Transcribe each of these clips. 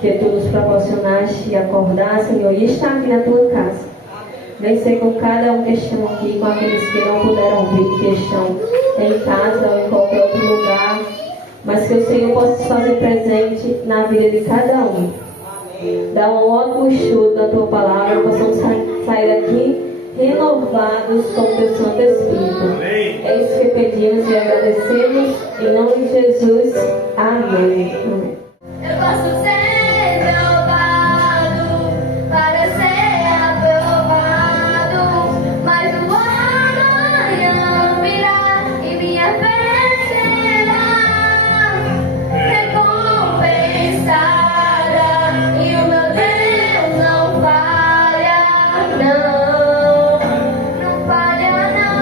Que tu nos proporcionaste acordar, Senhor, e estar aqui na tua casa. Vem ser com cada um que estão aqui, com aqueles que não puderam vir, que estão em casa ou em qualquer outro lugar, mas que o Senhor possa se fazer presente na vida de cada um. Dá um ótimo estudo da tua palavra, possamos sair daqui renovados com o teu Santo Espírito. É isso que pedimos e agradecemos, em nome de Jesus. Amém. Amém. Eu posso ser provado para ser aprovado, mas o amanhã virá e minha fé será recompensada e o meu Deus não falha, não falha não.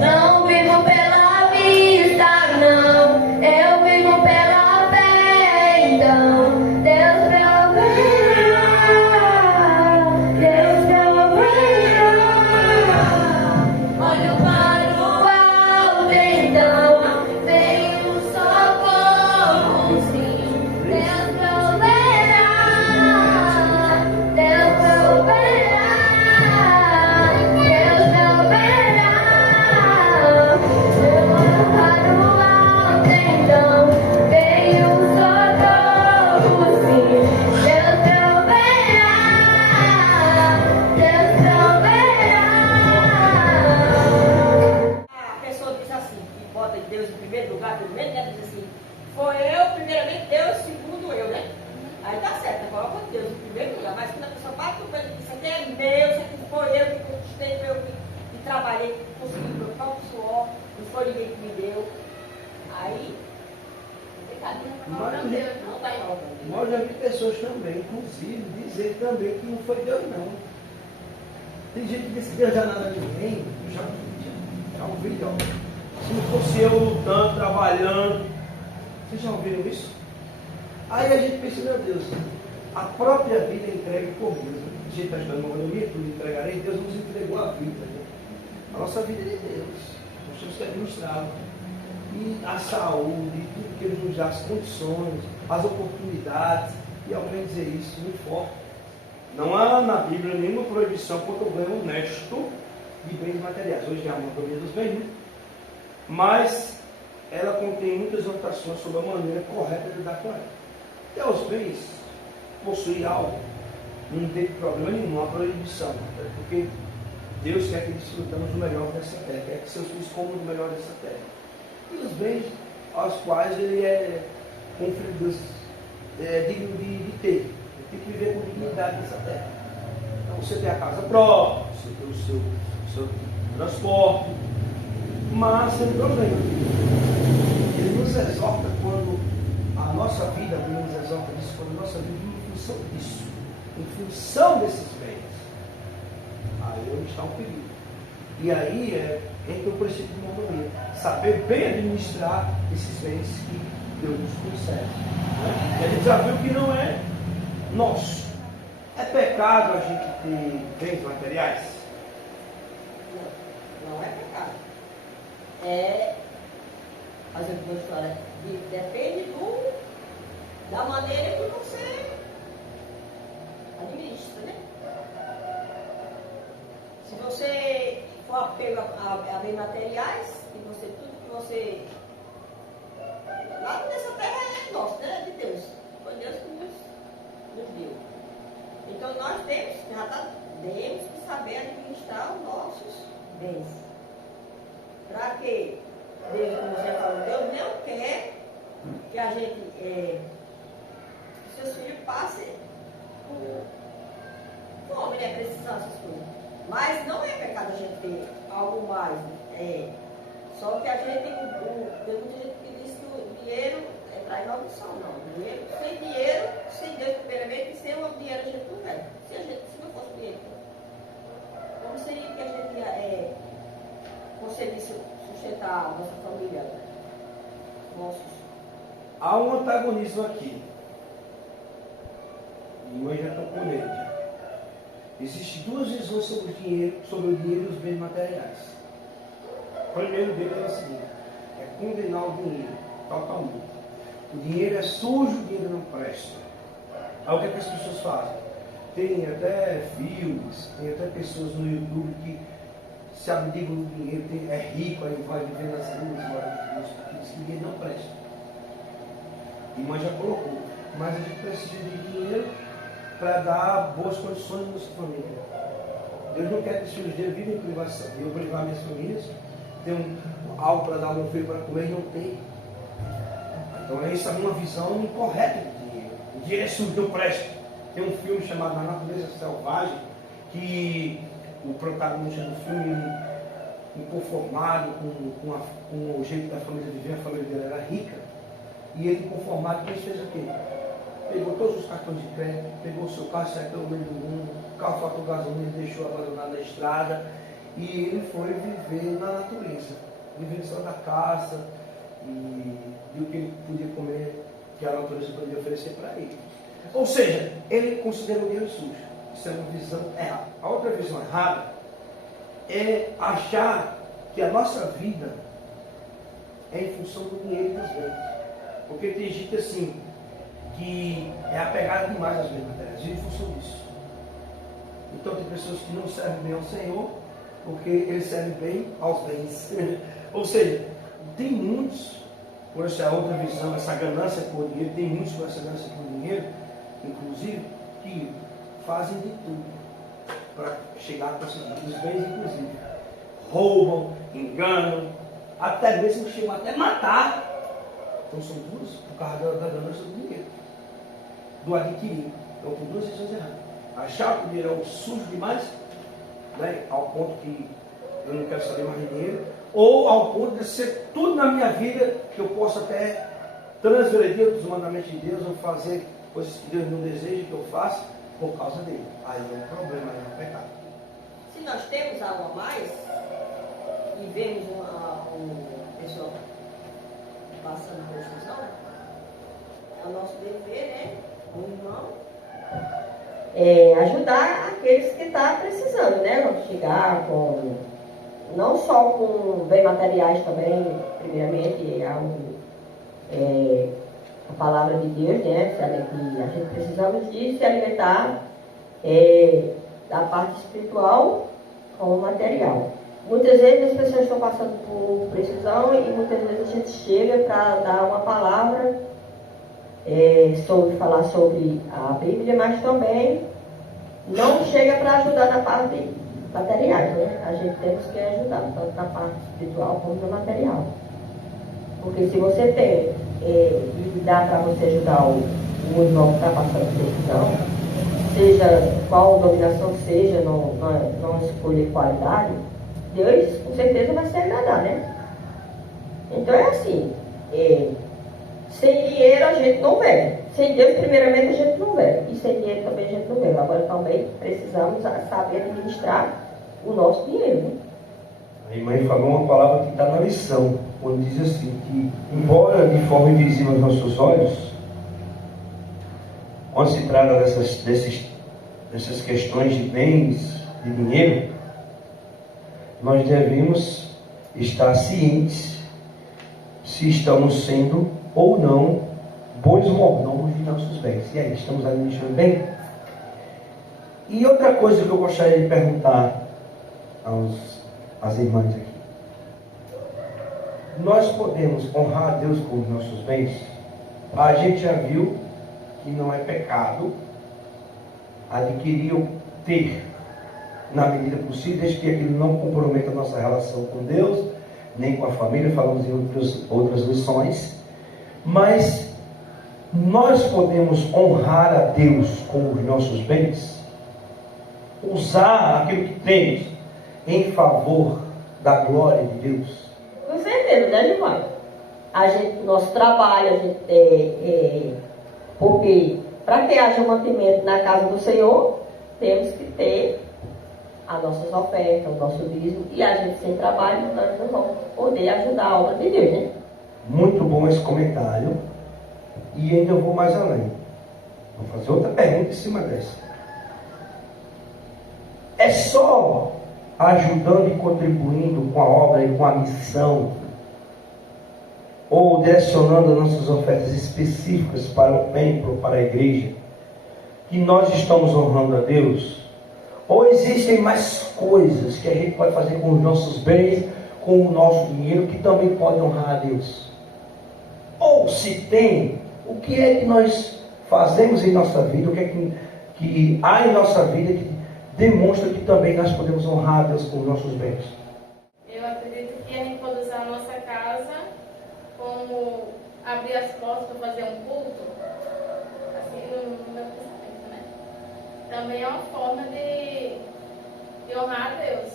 Não vivo pela vista, não. Eu vivo pela fé, então Deus proverá, Deus proverá. Olho para o alto, então vem o socorro, sim. Deus proverá, Deus proverá, Deus proverá. Olho para o alto, então veio o socorro, sim. Deus proverá, Deus proverá. A pessoa diz assim, que bota Deus em primeiro lugar, pelo menos, né? Diz assim, foi eu, primeiramente Deus, segundo eu, né? Aí tá certo, coloca Deus em primeiro lugar, mas quando a pessoa bate o pé e diz, isso aqui é meu, isso aqui foi eu que conquistei, foi eu que trabalhei, que consegui meu próprio suor, não foi ninguém que me deu. Aí, complicado, né? Não vai em obra. Nós já vi pessoas também, inclusive, dizer também que não foi Deus, não. Tem gente que diz que Deus já nada a ninguém, eu já ouvi, ó. Se não fosse eu lutando, trabalhando. Vocês já ouviram isso? Aí a gente pensa, meu Deus, a própria vida é entregue por Deus. A gente está estudando uma maioria, tudo entregarei, Deus nos entregou a vida. Né? A nossa vida é de Deus. Nós temos que administrá-la. E a saúde, tudo que Ele nos dá, as condições, as oportunidades, e alguém dizer isso muito forte. Não há na Bíblia nenhuma proibição quanto ao ganho honesto de bens materiais. Hoje é a monotonia dos bens, né? Mas ela contém muitas orientações sobre a maneira correta de lidar com ela. Até os bens, possuir algo, não tem problema nenhum, não há proibição. Porque Deus quer que desfrutamos do melhor dessa terra, quer que seus filhos comam do melhor dessa terra. E os bens aos quais ele é conferido, digno de ter. Ele tem que viver com dignidade nessa terra. Então você tem a casa própria, você tem o seu transporte, mas tem problema. Ele nos exorta quando a nossa vida, ele nos exorta disso, quando a nossa vida vive em função disso, em função desses bens. Aí é onde está o perigo. E aí entra o princípio de monotonia. Saber bem administrar esses bens que Deus nos concede. Né? E a gente já viu que não é nosso. É pecado a gente ter bens materiais? Não é pecado. Fazendo uma história, depende da maneira que você administra, né? Se você for apego a bens materiais, tudo que você. Lá nessa terra é nosso, né? É de Deus. Foi Deus que nos deu. Então nós temos que saber administrar os nossos bens. Para que Deus, como você falou, Deus não quer que a gente, que seus filhos passem por fome, né? Precisando dessas coisas. Mas não é pecado a gente ter algo mais. Só que a gente tem muita gente que diz que o dinheiro traz maldição, não. Sem dinheiro, sem Deus primeiramente, e sem o dinheiro a gente não vai. Se não fosse dinheiro, como seria que a gente conseguisse sustentar a nossa família? Há um antagonismo aqui. E hoje já estou com ele. Existem duas visões sobre o dinheiro e os bens materiais. O primeiro deles é o seguinte: é condenar o dinheiro totalmente. O dinheiro é sujo, o dinheiro não presta. Aí o que, é que as pessoas fazem? Tem até filmes, tem até pessoas no YouTube que se abdicam do dinheiro, é rico, aí vai viver nas ruas, porque diz que o dinheiro não presta. A irmã já colocou, mas a gente precisa de dinheiro para dar boas condições à nossa família. Deus não quer que os filhos dele vivem em privação. Eu privar minhas famílias, tenho algo para dar ao meu filho para comer e não tem. Então essa é uma visão incorreta do dinheiro. O dinheiro é sujo, não presta. Tem um filme chamado A Natureza Selvagem, que o protagonista do filme, inconformado com o jeito da família viver, a família dele era rica, e ele inconformado, ele fez o quê? Pegou todos os cartões de crédito, pegou o seu carro, saiu pelo meio do mundo, o carro faltou gasolina, deixou abandonado na estrada, e ele foi viver na natureza, viver só da caça e o que ele podia comer, que a natureza podia oferecer para ele. Ou seja, ele considera o dinheiro sujo. Isso é uma visão errada. A outra visão errada é achar que a nossa vida é em função do dinheiro e dos bens. Porque tem gente assim, que é apegada demais às bens materiais, em função disso. Então tem pessoas que não servem bem ao Senhor, porque eles servem bem aos bens. Ou seja, tem muitos, por essa outra visão, essa ganância por dinheiro, tem muitos com essa ganância por dinheiro, inclusive, que fazem de tudo para chegar a conseguir os bens, inclusive. Roubam, enganam, até mesmo chegam até matar. Então são duas por causa da ganância do dinheiro, do adquirir. Então tem duas visões erradas. Achar que o dinheiro é sujo demais, né, ao ponto que eu não quero saber mais de dinheiro, ou ao ponto de ser tudo na minha vida que eu possa até transgredir os mandamentos de Deus, ou fazer coisas que Deus não deseja que eu faça por causa dele. Aí é um problema, aí é um pecado. Se nós temos algo a mais e vemos uma pessoa passando precisão, é o nosso dever, né, como irmão, ajudar aqueles que estão precisando, né? Vamos chegar com, não só com bens materiais também, primeiramente, a palavra de Deus, né? Que a gente precisamos de se alimentar da parte espiritual como material. Muitas vezes as pessoas estão passando por precisão e muitas vezes a gente chega para dar uma palavra sobre falar sobre a Bíblia, mas também não chega para ajudar na parte materiais, né? A gente temos que ajudar, tanto na parte espiritual como na material. Porque se você tem e dá para você ajudar o irmão que está passando por decisão, seja qual dominação seja, não escolher qualidade, Deus com certeza vai se agradar, né? Então é assim, sem dinheiro a gente não vê. Sem Deus, primeiramente, a gente não vê. E sem dinheiro também a gente não vê. Agora também precisamos saber administrar o nosso dinheiro, né? A irmã falou uma palavra que está na lição, quando diz assim, que embora de forma invisível aos nossos olhos, quando se trata dessas questões de bens, de dinheiro, nós devemos estar cientes se estamos sendo ou não bons mordomos de nossos bens. E aí, estamos administrando bem? E outra coisa que eu gostaria de perguntar às irmãs aqui. Nós podemos honrar a Deus com os nossos bens? A gente já viu que não é pecado adquirir ou ter, na medida possível, desde que aquilo não comprometa a nossa relação com Deus, nem com a família, falamos em outras lições. Mas nós podemos honrar a Deus com os nossos bens? Usar aquilo que temos em favor da glória de Deus? Com certeza, né, irmã? A gente, nosso trabalho, a gente porque para que haja mantimento na casa do Senhor, temos que ter as nossas ofertas, o nosso dízimo, e a gente sem trabalho, nós não vamos poder ajudar a obra de Deus, né? Muito bom esse comentário. E ainda vou mais além. Vou fazer outra pergunta em cima dessa. É só ajudando e contribuindo com a obra e com a missão, ou direcionando as nossas ofertas específicas para o templo, para a igreja, que nós estamos honrando a Deus? Ou existem mais coisas que a gente pode fazer com os nossos bens, com o nosso dinheiro, que também podem honrar a Deus? Ou se tem, o que é que nós fazemos em nossa vida, o que é que há em nossa vida que demonstra que também nós podemos honrar a Deus com os nossos bens? Eu acredito que a gente pode usar a nossa casa como abrir as portas para fazer um culto, assim, no meu pensamento, né? Também é uma forma de honrar a Deus.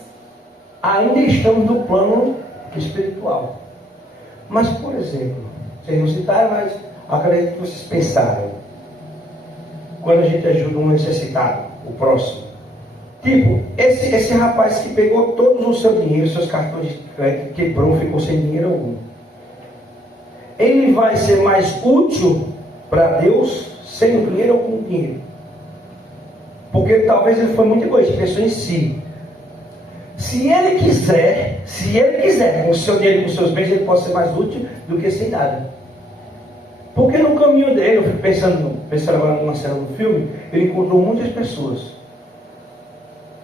Ainda estamos no plano espiritual. Mas, por exemplo, vocês não citaram, mas acredito que vocês pensaram. Quando a gente ajuda um necessitado, o próximo. Tipo, esse rapaz que pegou todos o seu dinheiro, seus cartões de crédito, quebrou, ficou sem dinheiro algum. Ele vai ser mais útil para Deus sem o dinheiro ou com o dinheiro? Porque talvez ele foi muito egoísta, pensou em si. Se ele quiser, com o seu dinheiro e com os seus bens, ele pode ser mais útil do que sem nada. Porque no caminho dele, eu fico pensando agora numa cena do filme, ele encontrou muitas pessoas.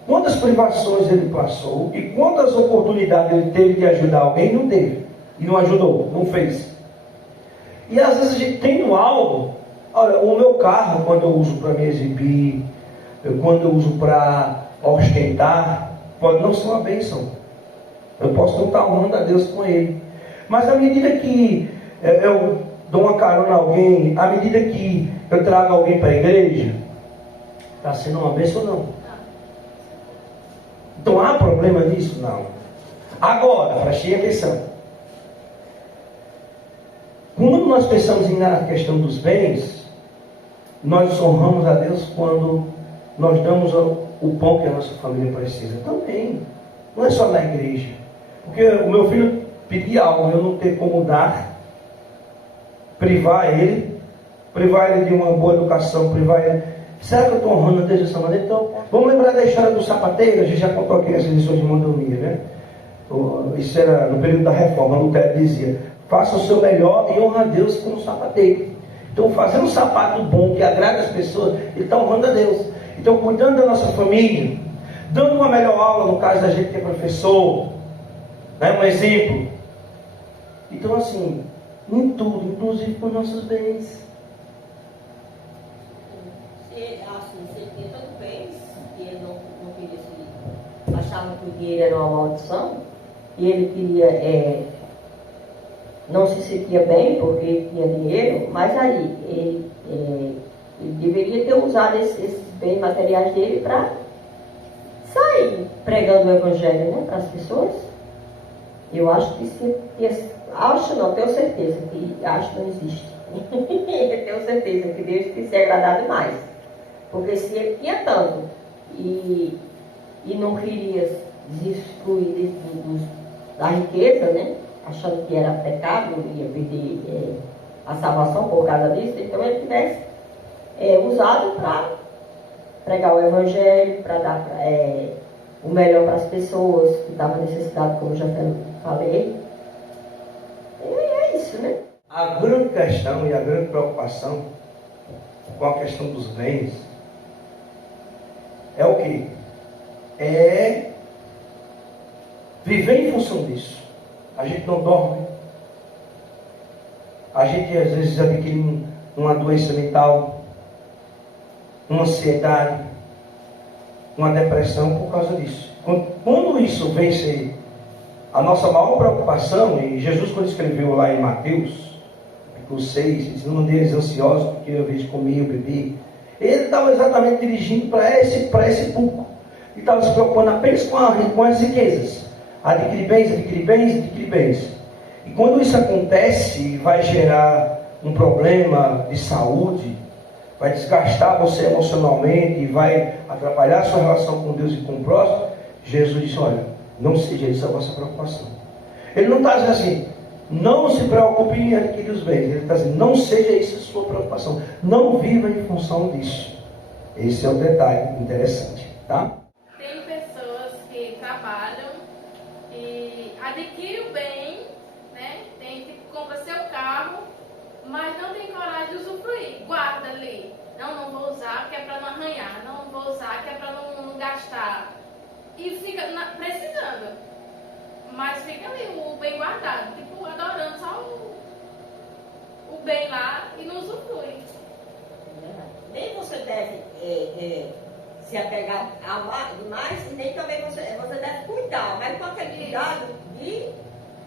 Quantas privações ele passou e quantas oportunidades ele teve de ajudar alguém, não teve. E não ajudou, não fez. E às vezes a gente tendo algo, olha, o meu carro, quando eu uso para me exibir, quando eu uso para ostentar, pode não ser uma bênção. Eu posso não estar honrando a Deus com ele. Mas à medida que eu dou uma carona a alguém, à medida que eu trago alguém para a igreja, está sendo uma bênção ou não? Então há problema nisso? Não. Agora, preste atenção. Quando nós pensamos na questão dos bens, nós honramos a Deus quando nós damos o pão que a nossa família precisa. Também. Não é só na igreja. Porque o meu filho pedir algo, eu não ter como dar, privar ele de uma boa educação, privar ele. Será que eu estou honrando a Deus dessa maneira? Então, vamos lembrar da história do sapateiro. A gente já contou aqui nessas lições de mordomia, né? Isso era no período da reforma. Lutero dizia: faça o seu melhor e honra a Deus como sapateiro. Então, fazendo um sapato bom que agrada as pessoas, ele está honrando a Deus. Então, cuidando da nossa família, dando uma melhor aula, no caso da gente que é professor, né? Um exemplo. Então, assim, em tudo, inclusive com nossos bens. Se ele tinha tanto bens, que ele não queria se... achava que o dinheiro era uma maldição, e ele queria... não se sentia bem porque tinha dinheiro, mas aí ele deveria ter usado esses bens materiais dele para sair pregando o evangelho, né, para as pessoas. Eu acho que acho não, tenho certeza que acho que não existe. Tenho certeza que Deus tem se agradado mais. Porque se ele tinha tanto e não queria desfruir da riqueza, né? Achando que era pecado, ia perder a salvação por causa disso, então ele tivesse usado para pregar o evangelho, para dar o melhor para as pessoas que estavam necessitadas, como eu já falei. E é isso, né? A grande questão e a grande preocupação com a questão dos bens é o quê? É viver em função disso. A gente não dorme. A gente às vezes adquire uma doença mental, uma ansiedade, uma depressão por causa disso. Quando isso vem ser a nossa maior preocupação, e Jesus quando escreveu lá em Mateus, capítulo 6, diz, não andeis ansiosos porque eu vejo comer ou beber. Ele estava exatamente dirigindo para esse público. Ele estava se preocupando apenas com as riquezas. Adquirir bens, adquirir bens, adquirir bens. E quando isso acontece, vai gerar um problema de saúde, vai desgastar você emocionalmente, vai atrapalhar a sua relação com Deus e com o próximo. Jesus disse, olha, não seja isso a vossa preocupação. Ele não está dizendo assim, não se preocupe em adquirir os bens. Ele está dizendo, não seja isso a sua preocupação. Não viva em função disso. Esse é o detalhe interessante, tá? Tem pessoas que trabalham e adquirem o bem, né? Tem que compra seu carro, mas não tem coragem de usufruir. Guarda ali. Não vou usar que é para não arranhar. Não vou usar que é para não gastar. E fica precisando. Mas fica ali o bem guardado. Tipo, adorando só o bem lá e não usufrui. Nem você deve se apegar mais, e nem também você deve cuidar. Mas qual que é o cuidado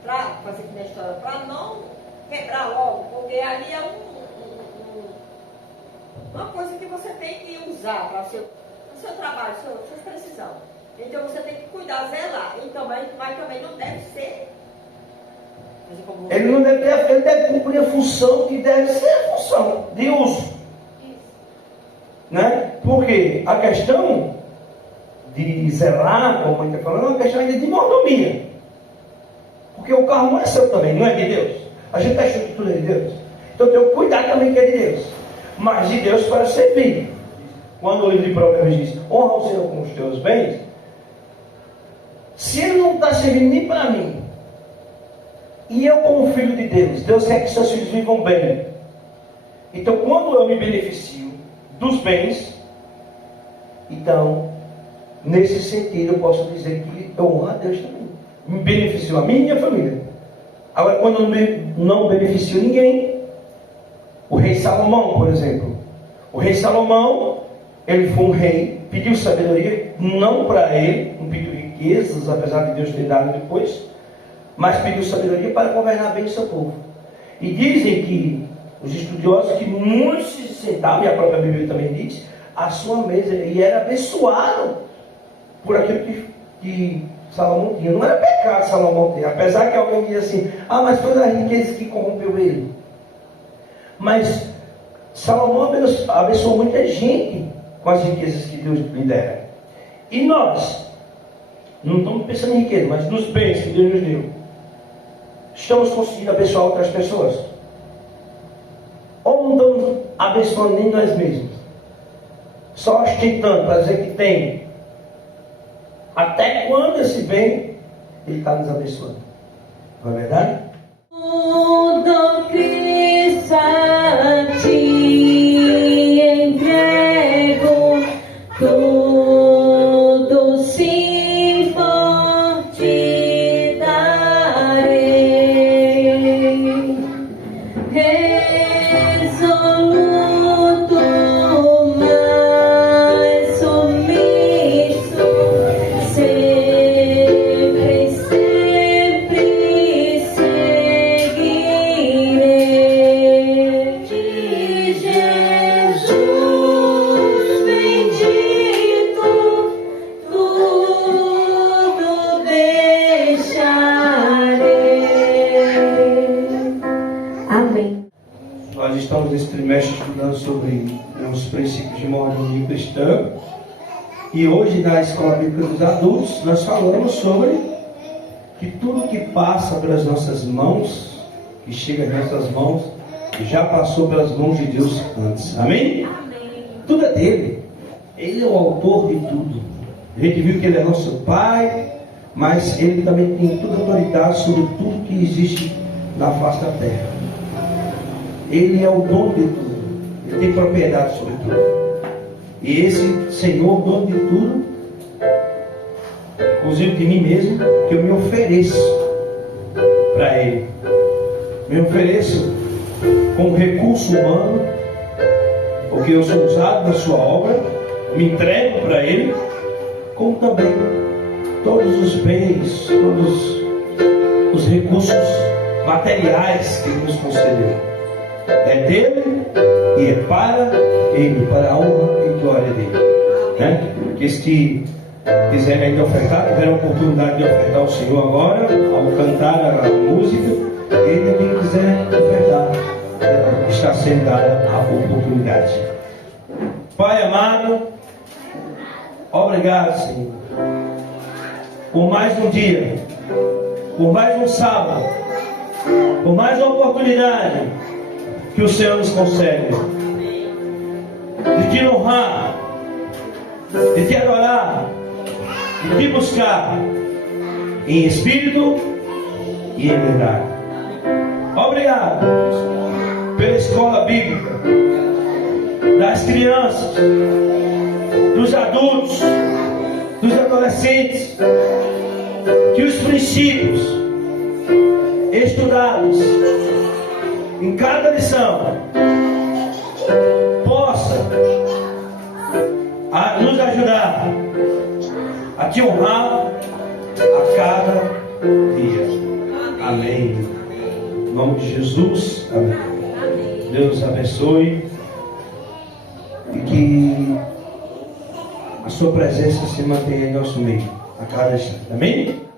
para fazer aqui na história, para não quebrar logo, porque ali é uma coisa que você tem que usar para o seu trabalho, suas precisões. Então você tem que cuidar, zelar. Então, mas também não deve ser. Ele deve cumprir a função que deve ser a função de uso. Né? Porque a questão de zelar, como a gente está falando, é uma questão ainda de mordomia. Porque o carro não é seu também, não é de Deus. A gente está achando que tudo é de Deus. Então tem que cuidar também que é de Deus. Mas de Deus para servir. Quando o livro de Provérbios diz, honra o Senhor com os teus bens, se ele não está servindo nem para mim, e eu como filho de Deus, Deus quer que seus filhos vivam bem. Então quando eu me beneficio dos bens, então nesse sentido eu posso dizer que eu honro a Deus também. Me beneficio a mim e a minha família. Agora quando eu não beneficio ninguém, o rei Salomão, por exemplo. O rei Salomão, ele foi um rei, pediu sabedoria, não para ele, não pediu riquezas, apesar de Deus ter dado depois, mas pediu sabedoria para governar bem o seu povo. E dizem que os estudiosos que muitos se sentavam, e a própria Bíblia também diz, a sua mesa, e era abençoado por aquilo que Salomão tinha. Não era pecado Salomão ter, apesar que alguém diz assim, mas foi da riqueza que corrompeu ele. Mas Salomão abençoou muita gente com as riquezas que Deus lhe dera. E nós, não estamos pensando em riqueza, mas nos bens que Deus nos deu, estamos conseguindo abençoar outras pessoas? Ou não estamos abençoando nem nós mesmos? Só ostentando para dizer que tem. Até quando esse bem ele está nos abençoando? Não é verdade? Tudo Cristo a ti entrego, tudo se for te dar. estamos nesse trimestre estudando sobre os princípios de moradia cristã. E hoje, na Escola Bíblica dos Adultos, nós falamos sobre que tudo que passa pelas nossas mãos, que chega às nossas mãos, já passou pelas mãos de Deus antes. Amém? Amém. Tudo é dele. Ele é o autor de tudo. A gente viu que ele é nosso Pai, mas ele também tem toda a autoridade sobre tudo que existe na face da terra. Ele é o dono de tudo. Ele tem propriedade sobre tudo. E esse Senhor, dono de tudo, inclusive de mim mesmo, que eu me ofereço para Ele. Me ofereço com recurso humano, porque eu sou usado na sua obra, me entrego para Ele, como também todos os bens, todos os recursos materiais que Ele nos concedeu. É dele e é para Ele, para a honra e glória dele. Né? Aqueles que quiserem ainda ofertar, tiveram a oportunidade de ofertar ao Senhor agora, ao cantar a música. Ele, quem quiser ofertar, está sendo dada a oportunidade. Pai amado, obrigado, Senhor, por mais um dia, por mais um sábado, por mais uma oportunidade que o Senhor nos concede de te honrar, de te adorar, de te buscar em espírito e em verdade. Obrigado pela escola bíblica, das crianças, dos adultos, dos adolescentes, que os princípios estudados em cada lição possa nos ajudar a te honrar a cada dia. Amém. Em nome de Jesus. Amém. Deus abençoe e que a sua presença se mantenha em nosso meio a cada instante. Amém?